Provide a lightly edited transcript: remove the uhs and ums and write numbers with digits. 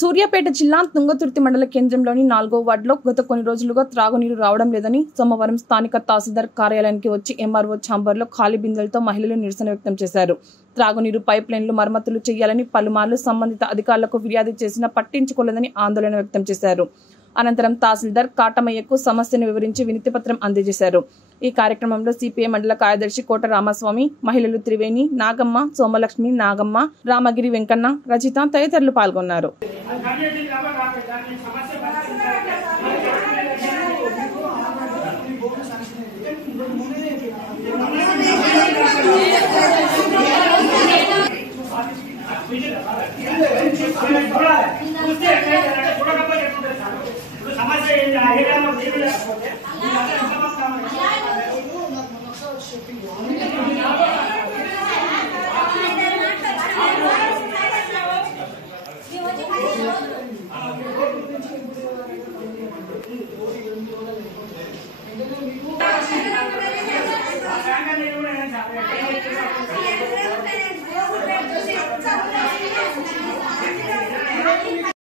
సూర్యాపేట జిల్లా తుంగతుర్తి మండల కేంద్రంలోని 4వ వార్డులో గత కొన్ని రోజులుగా త్రాగునీరు రావడం లేదని సోమవారం స్థానిక తహసీల్దార్ కార్యాలయానికి వచ్చి ఎంఆర్ఓ ఛాంబర్లో ఖాళీ బిందెలతో మహిళలు నిరసన వ్యక్తం చేశారు. త్రాగునీరు పైప్ లైన్లు మరమ్మతులు చేయాలని పలుమార్లు సంబంధిత అధికారులకు ఫిర్యాదు చేసినా పట్టించుకోలేదని ఆందోళన వ్యక్తం చేశారు. అనంతరం తహసీల్దార్ కాటమయ్యకు సమస్యను వివరించి వినతిపత్రం అందజేశారు. ఈ కార్యక్రమంలో సిపిఐ మండల కార్యదర్శి కోట రామస్వామి, మహిళలు త్రివేణి, నాగమ్మ, సోమలక్ష్మి, నాగమ్మ, రామగిరి వెంకన్న, రజిత తదితరులు పాల్గొన్నారు.